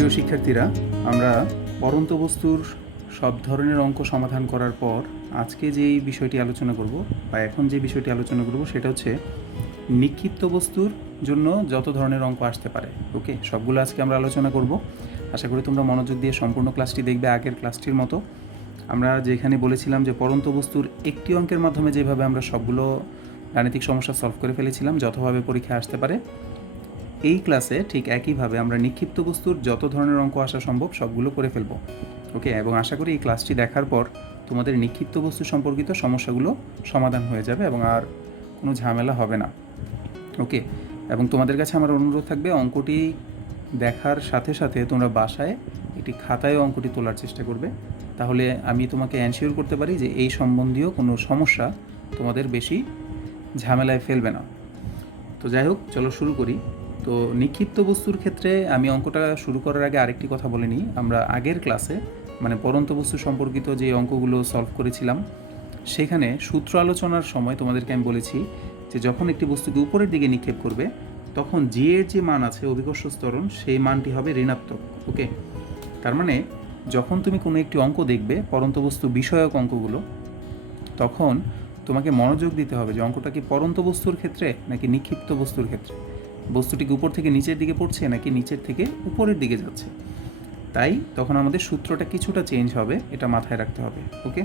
প্রিয় শিক্ষার্থীরা, আমরা পরন্ত বস্তুর সব ধরনের অঙ্ক সমাধান করার পর আজকে যেই বিষয়টি আলোচনা করব বা এখন যে বিষয়টি আলোচনা করব সেটা হচ্ছে নিক্ষিপ্ত বস্তুর জন্য যত ধরনের অঙ্ক আসতে পারে। ওকে, সবগুলো আজকে আমরা আলোচনা করব। আশা করি তোমরা মনোযোগ দিয়ে সম্পূর্ণ ক্লাসটি দেখবে আগের ক্লাসটির মতো। আমরা যেখানে বলেছিলাম যে পরন্ত বস্তুর একটি অঙ্কের মাধ্যমে যেভাবে আমরা সবগুলো গাণিতিক সমস্যা সলভ করে ফেলেছিলাম যতভাবে পরীক্ষায় আসতে পারে, এই ক্লাসে ঠিক একইভাবে আমরা নিক্ষিপ্ত বস্তুর যত ধরনের অঙ্ক আসা সম্ভব সবগুলো করে ফেলবো। ওকে, এবং আশা করি এই ক্লাসটি দেখার পর তোমাদের নিক্ষিপ্ত বস্তু সম্পর্কিত সমস্যাগুলো সমাধান হয়ে যাবে এবং আর কোনো ঝামেলা হবে না। ওকে, এবং তোমাদের কাছে আমার অনুরোধ থাকবে অঙ্কটি দেখার সাথে সাথে তোমরা বাসায় একটি খাতায় অঙ্কটি তোলার চেষ্টা করবে, তাহলে আমি তোমাকে এনশিওর করতে পারি যে এই সম্বন্ধীয় কোনো সমস্যা তোমাদের বেশি ঝামেলায় ফেলবে না। তো যাই হোক, চলো শুরু করি। তো নিক্ষিপ্ত বস্তুর ক্ষেত্রে আমি অঙ্কটা শুরু করার আগে আরেকটি কথা বলে নিই। আমরা আগের ক্লাসে মানে পরন্ত বস্তু সম্পর্কিত যে অঙ্কগুলো সলভ করেছিলাম সেখানে সূত্র আলোচনার সময় তোমাদেরকে আমি বলেছি যে যখন একটি বস্তুকে উপরের দিকে নিক্ষেপ করবে তখন জি এর যে মান আছে অভিকর্ষ ত্বরণ সেই মানটি হবে ঋণাত্মক। ওকে, তার মানে যখন তুমি কোনো একটি অঙ্ক দেখবে পরন্ত বস্তু বিষয়ক অঙ্কগুলো, তখন তোমাকে মনোযোগ দিতে হবে যে অঙ্কটা কি পরন্ত বস্তুর ক্ষেত্রে নাকি নিক্ষিপ্ত বস্তুর ক্ষেত্রে, বস্তুটি উপর থেকে নিচের দিকে পড়ছে নাকি নিচের থেকে উপরের দিকে যাচ্ছে। তাই তখন আমাদের সূত্রটা কিছুটা চেঞ্জ হবে, এটা মাথায় রাখতে হবে। ওকে,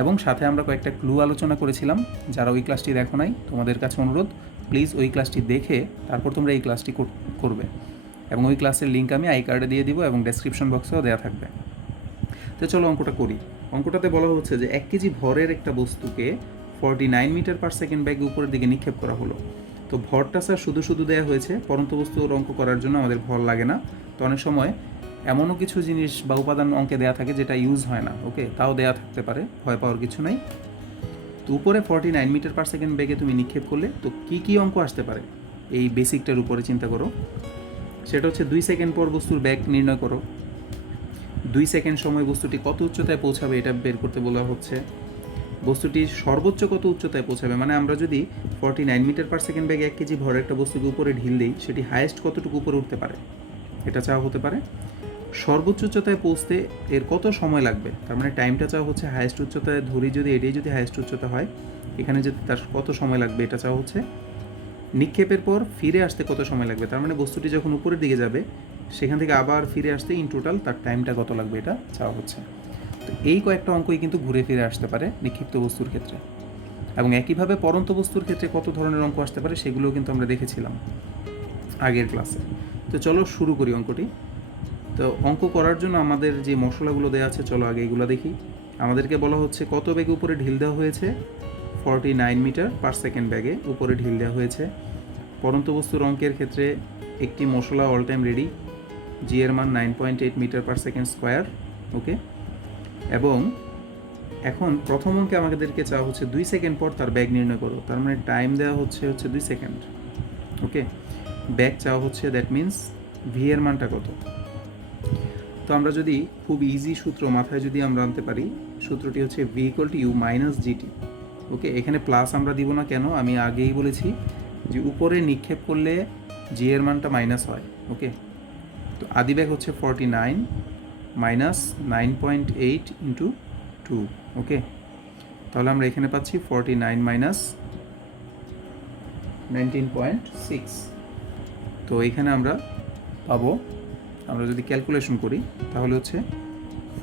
এবং সাথে আমরা কয়েকটা ক্লু আলোচনা করেছিলাম। যারা ওই ক্লাসটি দেখো নাই, তোমাদের কাছে অনুরোধ, প্লিজ ওই ক্লাসটি দেখে তারপর তোমরা এই ক্লাসটি করবে, এবং ওই ক্লাসের লিঙ্ক আমি আই কার্ডে দিয়ে দিব এবং ডেসক্রিপশন বক্সেও দেওয়া থাকবে। তো চলো অঙ্কটা করি। অঙ্কটাতে বলা হচ্ছে যে 1 কেজি ভরের একটা বস্তুকে 49 মিটার পার সেকেন্ড ব্যাগে উপরের দিকে নিক্ষেপ করা হলো। তো ভরটা স্যার শুধু শুধু দেওয়া হয়েছে, পরন্ত বস্তুর অঙ্ক করার জন্য আমাদের ভর লাগে না। তো অনেক সময় এমনও কিছু জিনিস বা উপাদান অঙ্কে দেওয়া থাকে যেটা ইউজ হয় না। ওকে, তাও দেওয়া থাকতে পারে, ভয় পাওয়ার কিছু নাই। তো উপরে 49 মিটার পার সেকেন্ড ব্যাগে তুমি নিক্ষেপ করলে তো কী কী অঙ্ক আসতে পারে এই বেসিকটার উপরে চিন্তা করো। সেটা হচ্ছে 2 সেকেন্ড পর বস্তুর ব্যাগ নির্ণয় করো, 2 সেকেন্ড সময় বস্তুটি কত উচ্চতায় পৌঁছাবে এটা বের করতে বলা হচ্ছে, বস্তুটি সর্বোচ্চ কত উচ্চতায় পৌঁছাবে, মানে আমরা যদি 49 মিটার পার সেকেন্ড ব্যাগে 1 কেজি ভরের একটা বস্তুকে উপরে ঢিল দিই সেটি হায়েস্ট কতটুকু উপরে উঠতে পারে এটা চাওয়া হতে পারে। সর্বোচ্চ উচ্চতায় পৌঁছতে এর কত সময় লাগবে, তার মানে টাইমটা চাওয়া হচ্ছে। হায়েস্ট উচ্চতায় ধরি যদি এটাই যদি হায়েস্ট উচ্চতা হয়, এখানে যদি তার কত সময় লাগবে এটা চাওয়া হচ্ছে। নিক্ষেপের পর ফিরে আসতে কত সময় লাগবে, তার মানে বস্তুটি যখন উপরের দিকে যাবে সেখান থেকে আবার ফিরে আসতে ইন টোটাল তার টাইমটা কত লাগবে এটা চাওয়া হচ্ছে। তো এই কয়েকটা অঙ্কই কিন্তু ঘুরে ফিরে আসতে পারে নিক্ষিপ্ত বস্তুর ক্ষেত্রে, এবং একইভাবে পরন্ত বস্তুর ক্ষেত্রে কত ধরনের অঙ্ক আসতে পারে সেগুলোও কিন্তু আমরা দেখেছিলাম আগের ক্লাসে। তো চলো শুরু করি অঙ্কটি। তো অঙ্ক করার জন্য আমাদের যে মশলাগুলো দেওয়া আছে চলো আগে এগুলো দেখি। আমাদেরকে বলা হচ্ছে কত ব্যাগে উপরে ঢিল দেওয়া হয়েছে, 49 মিটার পার সেকেন্ড ব্যাগে উপরে ঢিল দেওয়া হয়েছে। পরন্ত বস্তুর অঙ্কের ক্ষেত্রে একটি মশলা অল টাইম রেডি, জি এর মান 9.8 মিটার পার সেকেন্ড স্কোয়ার। ওকে, এবং এখন প্রথম অঙ্কে আমাদেরকে চাওয়া হচ্ছে 2 সেকেন্ড পর তার ব্যাগ নির্ণয় করো, তার মানে টাইম দেওয়া হচ্ছে 2 সেকেন্ড। ওকে, ব্যাগ চাওয়া হচ্ছে, দ্যাট মিন্স ভি এর মানটা কত। তো আমরা যদি খুব ইজি সূত্র মাথায় যদি আমরা আনতে পারি, সূত্রটি হচ্ছে v equal to u minus gt. Okay, এখানে প্লাস আমরা দিব না কেন, আমি আগেই বলেছি যে উপরে নিক্ষেপ করলে জি এর মানটা মাইনাস হয়। ওকে, তো আদি ব্যাগ হচ্ছে 49 মাইনাস 9.8 ইন্টু 2। ওকে, তাহলে আমরা এখানে পাচ্ছি 49 মাইনাস 19.6। তো এখানে আমরা পাবো, আমরা যদি ক্যালকুলেশন করি তাহলে হচ্ছে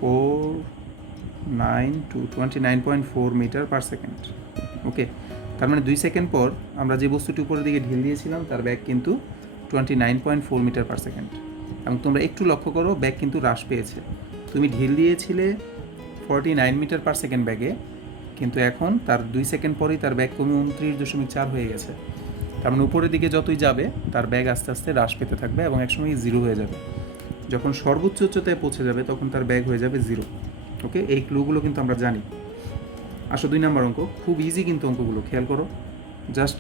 29.4 মিটার পার সেকেন্ড। ওকে, তার মানে 2 সেকেন্ড পর আমরা যে বস্তুটি উপরের দিকে ঢিল দিয়েছিলাম তার ব্যাগ কিন্তু 29.4 মিটার পার সেকেন্ড। এবং তোমরা একটু লক্ষ্য করো ব্যাগ কিন্তু হ্রাস পেয়েছে। তুমি ঢিল দিয়েছিলে 49 মিটার পার সেকেন্ড ব্যাগে, কিন্তু এখন তার 2 সেকেন্ড পরেই তার ব্যাগ কমে 29.4 হয়ে গেছে। তার মানে উপরের দিকে যতই যাবে তার ব্যাগ আস্তে আস্তে হ্রাস পেতে থাকবে এবং একসময় জিরো হয়ে যাবে। যখন সর্বোচ্চ উচ্চতায় পৌঁছে যাবে তখন তার ব্যাগ হয়ে যাবে জিরো। ওকে, এই ক্লুগুলো কিন্তু আমরা জানি। আসো 2 নম্বর অঙ্ক, খুব ইজি কিন্তু অঙ্কগুলো, খেয়াল করো। জাস্ট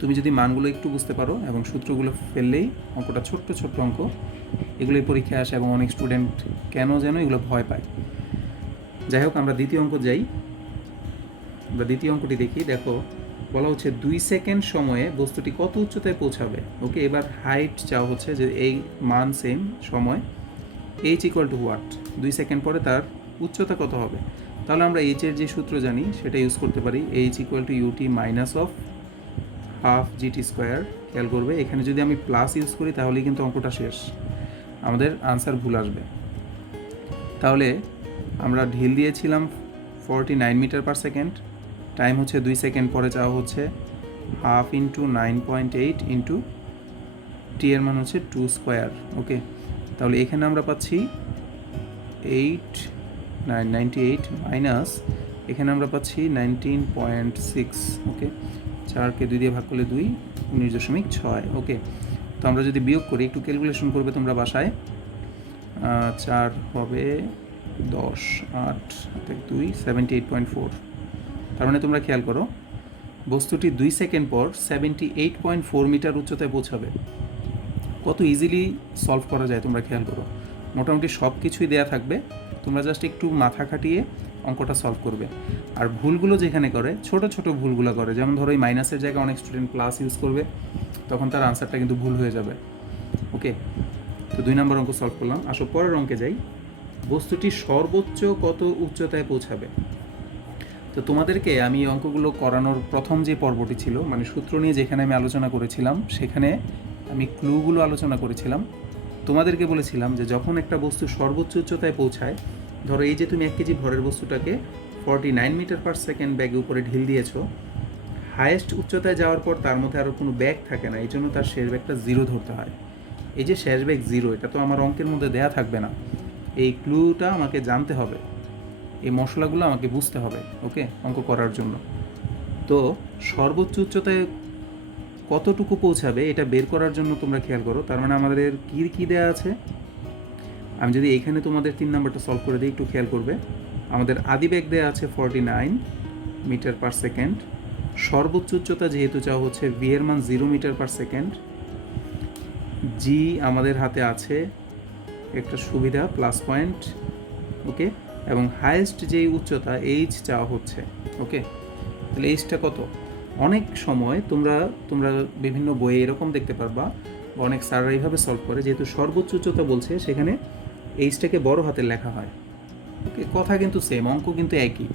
তুমি যদি মানগুলো একটু বুঝতে পারো এবং সূত্রগুলো ফেললেই অঙ্কটা ছোট্ট ছোট্ট অঙ্ক, এগুলোই পরীক্ষায় আসে এবং অনেক স্টুডেন্ট কেন যেন এগুলো ভয় পায়। যাই হোক, আমরা দ্বিতীয় অঙ্ক যাই। আমরা দ্বিতীয় অঙ্কটি দেখি। দেখো, বলা হচ্ছে 2 সেকেন্ড সময়ে বস্তুটি কত উচ্চতায় পৌঁছাবে। ওকে, এবার হাইট চাওয়া হচ্ছে যে এই মান সেম সময় H equal two what, 2 second পরে তার উচ্চতা কত হবে। তাহলে আমরা এইচের যে সূত্র জানি সেটা ইউজ করতে পারি, h equal to ut minus of half gt square. খেয়াল করবে এখানে যদি আমি প্লাস ইউজ করি তাহলেই কিন্তু অঙ্কটা শেষ, আমাদের আনসার ভুল আসবে। তাহলে আমরা ঢিল দিয়েছিলাম 49 মিটার পার সেকেন্ড, টাইম হচ্ছে 2 সেকেন্ড, পরে চাওয়া হচ্ছে হাফ ইন্টু 9.8 ইন্টু টি এর মান হচ্ছে 2 স্কোয়ার। ওকে, তাহলে এখানে আমরা পাচ্ছি 8,998 মাইনাস এখানে আমরা পাচ্ছি 19.6। ওকে, 4কে 2 দিয়ে ভাগ করলে 2, 19.6। ওকে, তো আমরা যদি বিয়োগ করি, একটু ক্যালকুলেশন করবে তোমরা বাসায়, 4 হবে 10, 8 2, 78.4। তার মানে তোমরা খেয়াল করো বস্তুটি 2 সেকেন্ড পর 78.4 মিটার উচ্চতায় পৌঁছাবে। কত ইজিলি সলভ করা যায় তোমরা খেয়াল করো, মোটামুটি সব কিছুই দেয়া থাকবে, তোমরা জাস্ট একটু মাথা খাটিয়ে অঙ্কটা সলভ করবে। আর ভুলগুলো যেখানে করে ছোট ছোট ভুলগুলো করে, যেমন ধরো এই মাইনাসের জায়গায় অনেক স্টুডেন্ট প্লাস ইউজ করবে, তখন তার আনসারটা কিন্তু ভুল হয়ে যাবে। ওকে, তো 2 নম্বর অঙ্ক সলভ করলাম। আসো পরের অঙ্কে যাই, বস্তুটি সর্বোচ্চ কত উচ্চতায় পৌঁছাবে। তো তোমাদেরকে আমি অঙ্কগুলো করানোর প্রথম যে পর্বটি ছিল, মানে সূত্র নিয়ে যেখানে আমি আলোচনা করেছিলাম, সেখানে আমি ক্লুগুলো আলোচনা করেছিলাম। তোমাদেরকে বলেছিলাম যে যখন একটা বস্তু সর্বোচ্চ উচ্চতায় পৌঁছায়, ধরো এই যে তুমি 1 কেজি ভরের বস্তুটাকে 49 মিটার পার সেকেন্ড ব্যাগে উপরে ঢিল দিয়েছো, হায়েস্ট উচ্চতায় যাওয়ার পর তার মধ্যে আরও কোনো ব্যাগ থাকে না, এই জন্য তার শেষ ব্যাগটা 0 ধরতে হয়। এই যে শেষ ব্যাগ 0, এটা তো আমার অঙ্কের মধ্যে দেয়া থাকবে না, এই ক্লুটা আমাকে জানতে হবে, এই মশলাগুলো আমাকে বুঝতে হবে। ওকে, অঙ্ক করার জন্য তো সর্বোচ্চ উচ্চতায় কতটুকু পৌঁছাবে এটা বের করার জন্য তোমরা খেয়াল করো। তার মানে আমাদের কী দেওয়া আছে, আমি যদি এখানে তোমাদের 3 নাম্বারটা সলভ করে দিই, একটু খেয়াল করবে। আমাদের আদি বেগ দেওয়া আছে 49 মিটার পার সেকেন্ড, সর্বোচ্চ উচ্চতা যেহেতু চাওয়া হচ্ছে, ভি এর মান 0 মিটার পার সেকেন্ড, জি আমাদের হাতে আছে একটা সুবিধা প্লাস পয়েন্ট। ওকে, এবং হায়েস্ট যেই উচ্চতা এইচ চাওয়া হচ্ছে। ওকে, তাহলে এইচটা কত। অনেক সময় তোমরা বিভিন্ন বইয়ে এরকম দেখতে পারবা, বা অনেক স্যাররা এইভাবে সলভ করে, যেহেতু সর্বোচ্চ উচ্চতা বলছে সেখানে এইচটাকে বড় হাতে লেখা হয়। ওকে, কথা কিন্তু সেম, অঙ্ক কিন্তু একই,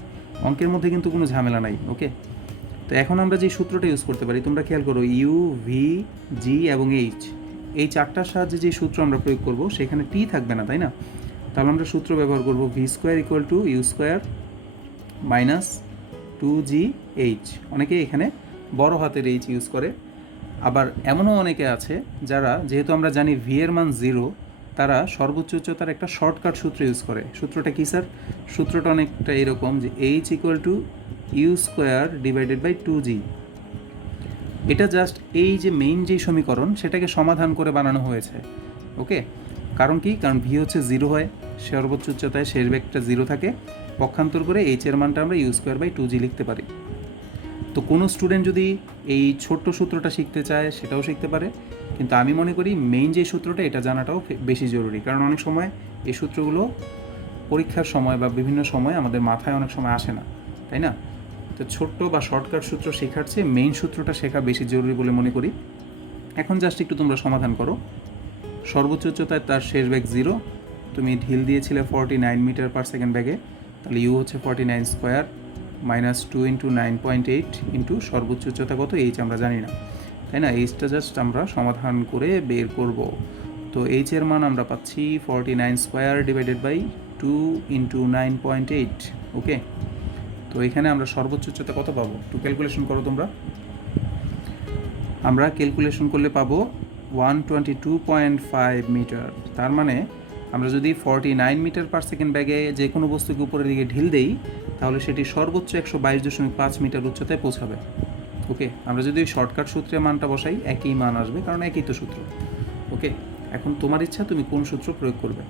অঙ্কের মধ্যে কিন্তু কোনো ঝামেলা নাই। ওকে, তো এখন আমরা যে সূত্রটা ইউজ করতে পারি, তোমরা খেয়াল করো, ইউ, ভি, জি এবং এইচ, এই 4টার সাহায্যে যে সূত্র আমরা প্রয়োগ করব সেখানে টি থাকবে না, তাই না। তাহলে আমরা সূত্র ব্যবহার করব v square equal to u square minus 2GH। অনেকে এখানে বড় হাতের এইচ ইউজ করে, আবার এমনও অনেকে আছে যারা, যেহেতু আমরা জানি ভি এর মান 0, তারা সর্বোচ্চ উচ্চতার একটা শর্টকাট সূত্র ইউজ করে। সূত্রটা কী স্যার? সূত্রটা অনেকটা এরকম যে h equal to u square divided by 2G। এটা জাস্ট এই যে মেইন যেই সমীকরণ সেটাকে সমাধান করে বানানো হয়েছে। ওকে, কারণ কি, কারণ ভি হচ্ছে 0 হয়, সর্বোচ্চ উচ্চতায় শেষ ব্যাগটা 0 থাকে, পক্ষান্তর করে এইচ এর মানটা আমরা ইউ স্কোয়ার বাই 2G লিখতে পারি। তো কোনো স্টুডেন্ট যদি এই ছোট্ট সূত্রটা শিখতে চায় সেটাও শিখতে পারে, কিন্তু আমি মনে করি মেইন যে সূত্রটা এটা জানাটাও বেশি জরুরি, কারণ অনেক সময় এই সূত্রগুলো পরীক্ষার সময় বা বিভিন্ন সময় আমাদের মাথায় অনেক সময় আসে না, তাই না। তো ছোট্ট বা শর্টকাট সূত্র শেখার চেয়ে মেইন সূত্রটা শেখা বেশি জরুরি বলে মনে করি। এখন জাস্ট একটু তোমরা সমাধান করো। সর্বোচ্চ উচ্চতায় তার শেষ ব্যাগ 0, তুমি ঢিল দিয়েছিলে 49 মিটার পার সেকেন্ড ব্যাগে, তাহলে ইউ হচ্ছে 49 স্কোয়ার মাইনাস 2 ইন্টু 9.8 ইন্টু সর্বোচ্চ উচ্চতা কত, এইচ আমরা জানি না, তাই না। এইচটা জাস্ট আমরা সমাধান করে বের করব। তো এইচ এর মান আমরা পাচ্ছি 49 স্কোয়ার ডিভাইডেড বাই 2 ইন্টু 9.8। ওকে, তো এখানে আমরা সর্বোচ্চ উচ্চতা কত পাবো, একটু ক্যালকুলেশন করো তোমরা। আমরা ক্যালকুলেশন করলে পাবো 122.5 মিটার। তার মানে আমরা যদি 49 মিটার পার সেকেন্ড ব্যাগে যে কোনো বস্তুকে উপরের দিকে ঢিল দেই, তাহলে সেটি সর্বোচ্চ 122.5 মিটার উচ্চতায় পৌঁছাবে। ওকে, আমরা যদি ওই শর্টকাট সূত্রে মানটা বসাই একই মান আসবে, কারণ একই তো সূত্র। ওকে, এখন তোমার ইচ্ছা তুমি কোন সূত্র প্রয়োগ করবে।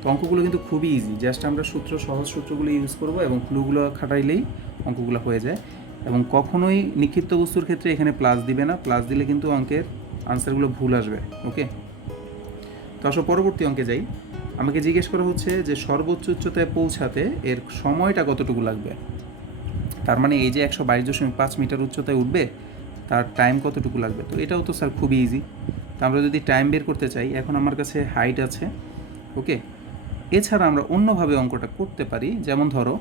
তো অঙ্কগুলো কিন্তু খুবই ইজি, জাস্ট আমরা সহজ সূত্রগুলো ইউজ করব এবং ক্লুগুলো খাটাইলেই অঙ্কগুলো হয়ে যায়। এবং কখনোই নিক্ষিপ্ত বস্তুর ক্ষেত্রে এখানে প্লাস দিবে না, প্লাস দিলে কিন্তু অঙ্কের আনসারগুলো ভুল আসবে। ওকে, তো আসলে পরবর্তী অঙ্কে যাই। আমাকে জিজ্ঞেস করা হচ্ছে যে সর্বোচ্চ উচ্চতায় পৌঁছাতে এর সময়টা কতটুকু লাগবে। তার মানে এই যে 122.5 মিটার উচ্চতায় উঠবে, তার টাইম কতটুকু লাগবে? তো এটাও তো স্যার খুবই ইজি। তো আমরা যদি টাইম বের করতে চাই, এখন আমার কাছে হাইট আছে, ওকে। এছাড়া আমরা অন্যভাবে অঙ্কটা করতে পারি। যেমন ধরো,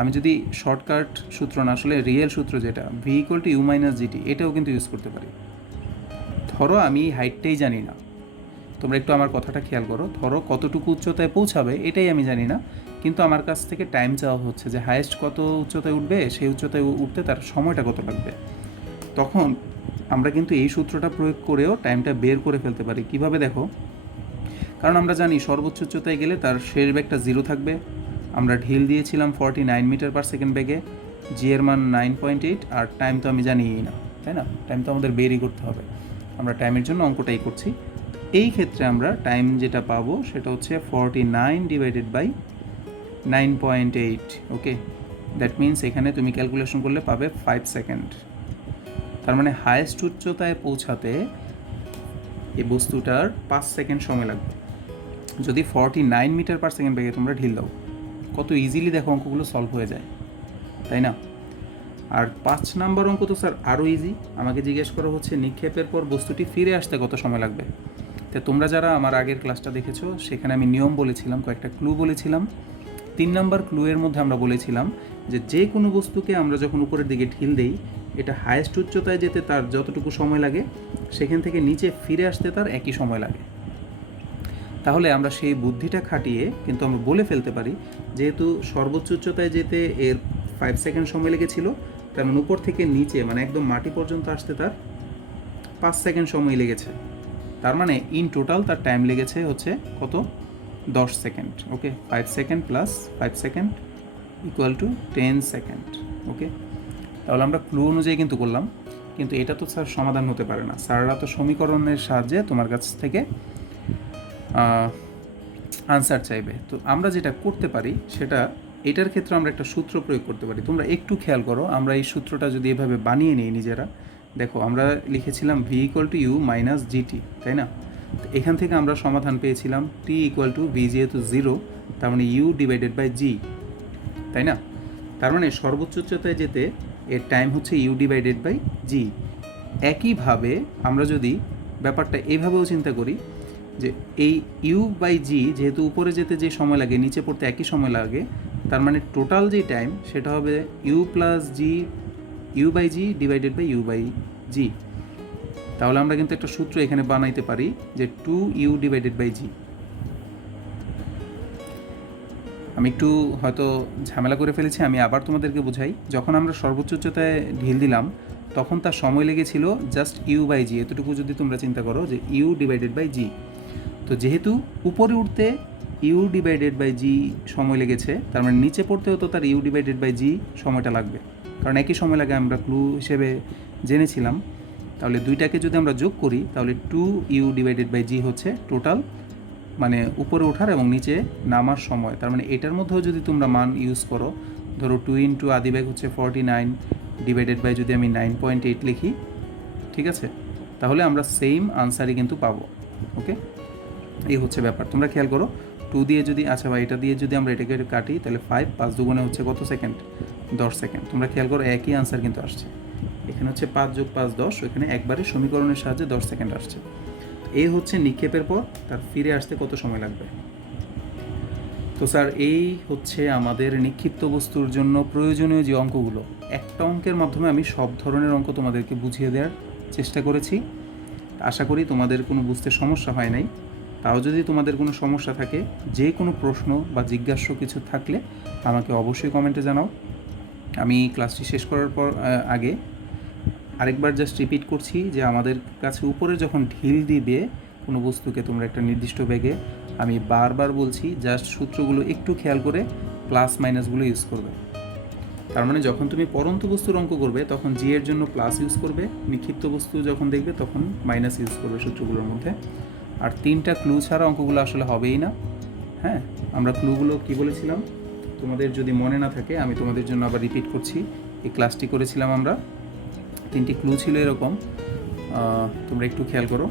আমি যদি শর্টকাট সূত্র না, আসলে রিয়েল সূত্র যেটা v equal to u minus gt, এটাও কিন্তু ইউজ করতে পারি। ধরো আমি হাইটটাই জানি না, তোমরা একটু আমার কথাটা খেয়াল করো। ধরো কতটুকু উচ্চতায় পৌঁছাবে এটাই আমি জানি না, কিন্তু আমার কাছ থেকে টাইম চাওয়া হচ্ছে যে হায়েস্ট কত উচ্চতায় উঠবে, সেই উচ্চতায় উঠতে তার সময়টা কত লাগবে। তখন আমরা কিন্তু এই সূত্রটা প্রয়োগ করেও টাইমটা বের করে ফেলতে পারি। কিভাবে দেখো, কারণ আমরা জানি সর্বোচ্চ উচ্চতায় গেলে তার শেষ বেগটা 0 থাকবে। আমরা ঢিল দিয়েছিলাম 49 মিটার পার সেকেন্ড বেগে, জি এর মান 9.8, আর টাইম তো আমি জানিই না, তাই না? টাইম তো আমাদের বেরই করতে হবে, আমরা টাইমের জন্য অঙ্কটাই করছি। এই ক্ষেত্রে আমরা টাইম যেটা পাবো সেটা হচ্ছে 49 divided by 9.8, okay. That means এখানে তুমি ক্যালকুলেশন করলে পাবে 5 সেকেন্ড। তার মানে হায়েস্ট উচ্চতায় পৌঁছাতে এই বস্তুটার 5 সেকেন্ড সময় লাগবে যদি 49 মিটার পার সেকেন্ড বেগে তোমরা ঢিল দাও। কত ইজিলি দেখো অঙ্কগুলো সলভ হয়ে যায়, তাই না? আর 5 নাম্বার অঙ্ক তো স্যার আরও ইজি। আমাকে জিজ্ঞেস করা হচ্ছে নিক্ষেপের পর বস্তুটি ফিরে আসতে কত সময় লাগবে। তো তোমরা যারা আমার আগের ক্লাসটা দেখেছো, সেখানে আমি নিয়ম বলেছিলাম, কয়েকটা ক্লু বলেছিলাম। 3 নাম্বার ক্লুয়ের মধ্যে আমরা বলেছিলাম যে যে কোনো বস্তুকে আমরা যখন উপরের দিকে ঢিল দেই, এটা হায়েস্ট উচ্চতায় যেতে তার যতটুকু সময় লাগে, সেখান থেকে নিচে ফিরে আসতে তার একই সময় লাগে। তাহলে আমরা সেই বুদ্ধিটা খাটিয়ে কিন্তু আমরা বলে ফেলতে পারি, যেহেতু সর্বোচ্চ উচ্চতায় যেতে এর 5 সেকেন্ড সময় লেগেছিল, তার মানে উপর থেকে নিচে মানে একদম মাটি পর্যন্ত আসতে তার 5 সেকেন্ড সময় লেগেছে। তার মানে ইন টোটাল তার টাইম লেগেছে হচ্ছে কত? 10 second, okay. 5 second plus 5 second equal to 10 second, okay. তাহলে আমরা ক্লু অনুযায়ী কিন্তু করলাম, কিন্তু এটা তো স্যার সমাধান হতে পারে না। স্যাররা তো সমীকরণের সাহায্যে তোমার কাছ থেকে আনসার চাইবে। তো আমরা যেটা করতে পারি সেটা, এটার ক্ষেত্রে আমরা একটা সূত্র প্রয়োগ করতে পারি। তোমরা একটু খেয়াল করো, আমরা এই সূত্রটা যদি এভাবে বানিয়ে নিই নিজেরা, দেখো আমরা লিখেছিলাম v equal to u minus gt, তাই না? তো এখান থেকে আমরা সমাধান পেয়েছিলাম টি ইকুয়াল টু ভি, যেহেতু 0, তার মানে ইউ ডিভাইডেড বাই জি, তাই না? তার মানে সর্বোচ্চ উচ্চতায় যেতে এর টাইম হচ্ছে ইউ ডিভাইডেড বাই জি। একইভাবে আমরা যদি ব্যাপারটা এইভাবেও চিন্তা করি যে এই ইউ বাই জি, যেহেতু উপরে যেতে যে সময় লাগে নিচে পড়তে একই সময় লাগে, তার মানে টোটাল যে টাইম সেটা হবে u plus g, u by g divided by u by g. তাহলে আমরা কিন্তু একটা সূত্র এখানে বানাইতে পারি যে 2u ডিভাইডেড বাই জি। আমি একটু হয়তো ঝামেলা করে ফেলেছি, আমি আবার তোমাদেরকে বোঝাই। যখন আমরা সর্বোচ্চ উচ্চতায় ঢিল দিলাম, তখন তার সময় লেগেছিল জাস্ট ইউ বাই জি, এতটুকু যদি তোমরা চিন্তা করো যে ইউ ডিভাইডেড বাই জি। তো যেহেতু উপরে উঠতে ইউ ডিভাইডেড বাই জি সময় লেগেছে, তার মানে নিচে পড়তেও তো তার ইউ ডিভাইডেড বাই জি সময়টা লাগবে, কারণ একই সময় লাগে, আমরা ক্লু হিসেবে জেনেছিলাম। তাহলে দুইটাকে যদি আমরা যোগ করি, তাহলে 2u ডিভাইডেড বাই জি হচ্ছে টোটাল, মানে উপরে ওঠার এবং নিচে নামার সময়। তার মানে এটার মধ্যেও যদি তোমরা মান ইউজ করো, ধরো 2 ইন্টু আদি ব্যাগ হচ্ছে 49 ডিভাইডেড বাই যদি আমি 9.8 লিখি, ঠিক আছে, তাহলে আমরা সেম আনসারই কিন্তু পাবো, ওকে। এই হচ্ছে ব্যাপার, তোমরা খেয়াল করো। 2 দিয়ে যদি, আচ্ছা ভাই, এটা দিয়ে যদি আমরা এটাকে কাটি, তাহলে 5 5 দুগুণে হচ্ছে কত সেকেন্ড? 10 সেকেন্ড। তোমরা খেয়াল করো একই আনসার কিন্তু আসছে। এখানে হচ্ছে 5 যোগ 5 10, ওখানে একবারে সমীকরণের সাহায্যে 10 সেকেন্ড আসছে। এই হচ্ছে নিক্ষেপের পর তার ফিরে আসতে কত সময় লাগবে। তো স্যার এই হচ্ছে আমাদের নিক্ষিপ্ত বস্তুর জন্য প্রয়োজনীয় যে অঙ্কগুলো। একটা অঙ্কের মাধ্যমে আমি সব ধরনের অঙ্ক তোমাদেরকে বুঝিয়ে দেওয়ার চেষ্টা করেছি। আশা করি তোমাদের কোনো বুঝতে সমস্যা হয় নাই। তাও যদি তোমাদের কোনো সমস্যা থাকে, যে কোনো প্রশ্ন বা জিজ্ঞাস্য কিছু থাকলে আমাকে অবশ্যই কমেন্টে জানাও। আমি ক্লাসটি শেষ করার পর আগে আরেকবার জাস্ট রিপিট করছি যে আমাদের কাছে উপরে যখন ঢিল দিবে কোনো বস্তুকে তোমরা একটা নির্দিষ্ট বেগে, আমি বারবার বলছি জাস্ট সূত্রগুলো একটু খেয়াল করে প্লাস মাইনাসগুলো ইউজ করবে। তার মানে যখন তুমি পরন্ত বস্তুর অঙ্ক করবে তখন জি এর জন্য প্লাস ইউজ করবে, নিক্ষিপ্ত বস্তু যখন দেখবে তখন মাইনাস ইউজ করবে সূত্রগুলোর মধ্যে। আর 3টা ক্লু ছাড়া অঙ্কগুলো আসলে হবেই না। হ্যাঁ, আমরা ক্লুগুলো কি বলেছিলাম তোমাদের যদি মনে না থাকে, আমি তোমাদের জন্য আবার রিপিট করছি। এই ক্লাসটি করেছিলাম আমরা, 3টি ক্লু ছিল এরকম, তোমরা একটু খেয়াল করো,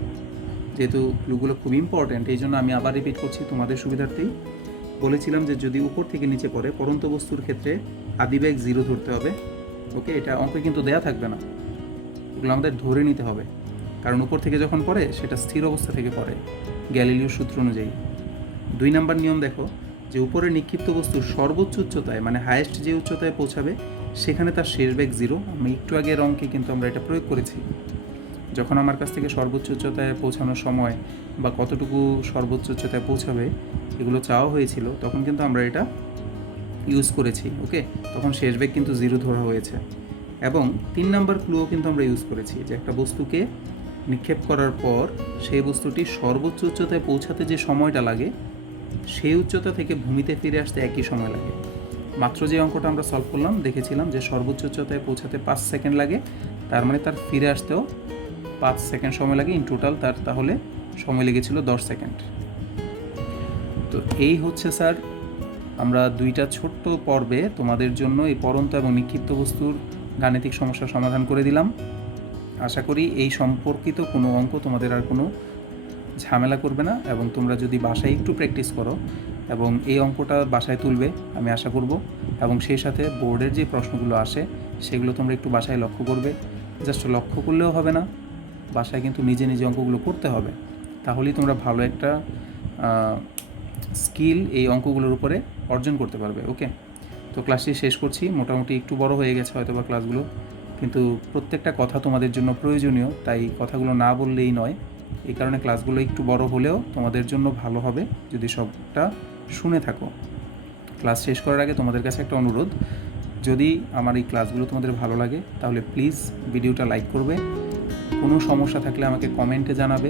যেহেতু ক্লুগুলো খুব ইম্পর্ট্যান্ট এই জন্য আমি আবার রিপিট করছি তোমাদের সুবিধার্থেই। বলেছিলাম যে যদি উপর থেকে নিচে পড়ে পরন্ত বস্তুর ক্ষেত্রে আদিবেগ 0 ধরতে হবে, ওকে, এটা অঙ্কে কিন্তু দেয়া থাকবে না, ওগুলো আমাদের ধরে নিতে হবে, কারণ উপর থেকে যখন পড়ে সেটা স্থির অবস্থা থেকে পড়ে গ্যালিলিও সূত্র অনুযায়ী। 2 নাম্বার নিয়ম দেখো, যে উপরে নিক্ষিপ্ত বস্তুর সর্বোচ্চ উচ্চতায় মানে হায়েস্ট যে উচ্চতায় পৌঁছাবে সেখানে তার শেষ বেগ 0। আমি একটু আগের অঙ্কে কিন্তু আমরা এটা প্রয়োগ করেছি। যখন আমার কাছ থেকে সর্বোচ্চ উচ্চতায় পৌঁছানোর সময় বা কতটুকু সর্বোচ্চ উচ্চতায় পৌঁছাবে এগুলো চাওয়া হয়েছিল, তখন কিন্তু আমরা এটা ইউজ করেছি। ওকে, তখন শেষ বেগ কিন্তু 0 ধরা হয়েছে। এবং 3 নাম্বার ক্লুও কিন্তু আমরা ইউজ করেছি, যে একটা বস্তুকে নিক্ষেপ করার পর সেই বস্তুটি সর্বোচ্চ উচ্চতায় পৌঁছাতে যে সময়টা লাগে সেই উচ্চতা থেকে ভূমিতে ফিরে আসতে একই সময় লাগে। মাত্র যে অঙ্কটা আমরা সলভ করলাম দেখেছিলাম যে সর্বোচ্চ উচ্চতায় পৌঁছাতে 5 সেকেন্ড লাগে, তার মানে তার ফিরে আসতেও 5 সেকেন্ড সময় লাগে। ইন টোটাল তার তাহলে সময় লেগেছিল 10 সেকেন্ড। তো এই হচ্ছে স্যার, আমরা 2টা ছোট্ট পর্বে তোমাদের জন্য এই পরন্ত এবং নিক্ষিপ্ত বস্তুর গাণিতিক সমস্যার সমাধান করে দিলাম। আশা করি এই সম্পর্কিত কোনো অঙ্ক তোমাদের আর কোনো ঝামেলা করবে না, এবং তোমরা যদি বাসায় একটু প্র্যাকটিস করো এবং এই অঙ্কটা বাসায় তুলবে আমি আশা করব, এবং সেই সাথে বোর্ডের যে প্রশ্নগুলো আসে সেগুলো তোমরা একটু বাসায় লক্ষ্য করবে। জাস্ট লক্ষ্য করলেও হবে না, বাসায় কিন্তু নিজে নিজে অঙ্কগুলো করতে হবে, তাহলেই তোমরা ভালো একটা স্কিল এই অঙ্কগুলোর উপরে অর্জন করতে পারবে। ওকে, তো ক্লাসটি শেষ করছি। মোটামুটি একটু বড় হয়ে গেছে হয়তো বা ক্লাসগুলো, কিন্তু প্রত্যেকটা কথা তোমাদের জন্য প্রয়োজনীয়, তাই কথাগুলো না বললেই নয়। এই কারণে ক্লাসগুলো একটু বড় হলেও তোমাদের জন্য ভালো হবে যদি সবটা শুনে থাকো। ক্লাস শেষ করার আগে তোমাদের কাছে একটা অনুরোধ, যদি আমার এই ক্লাসগুলো তোমাদের ভালো লাগে তাহলে প্লিজ ভিডিওটা লাইক করবে, কোনো সমস্যা থাকলে আমাকে কমেন্টে জানাবে,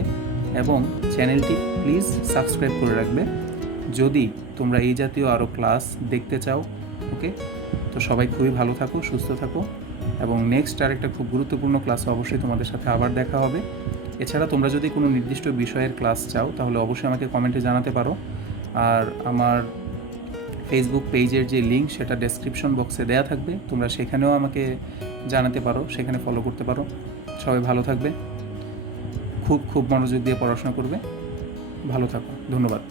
এবং চ্যানেলটি প্লিজ সাবস্ক্রাইব করে রাখবে যদি তোমরা এই জাতীয় আরও ক্লাস দেখতে চাও। ওকে, তো সবাই খুবই ভালো থাকো, সুস্থ থাকো, এবং নেক্সট আরেকটা খুব গুরুত্বপূর্ণ ক্লাসে অবশ্যই তোমাদের সাথে আবার দেখা হবে। এছাড়া তোমরা যদি কোনো নির্দিষ্ট বিষয়ের ক্লাস চাও তাহলে অবশ্যই আমাকে কমেন্টে জানাতে পারো, আর আমার ফেসবুক পেজের যে লিঙ্ক সেটা ডেসক্রিপশন বক্সে দেওয়া থাকবে, তোমরা সেখানেও আমাকে জানাতে পারো, সেখানে ফলো করতে পারো। সবাই ভালো থাকবে, খুব খুব মনোযোগ দিয়ে পড়াশোনা করবে, ভালো থাকো, ধন্যবাদ।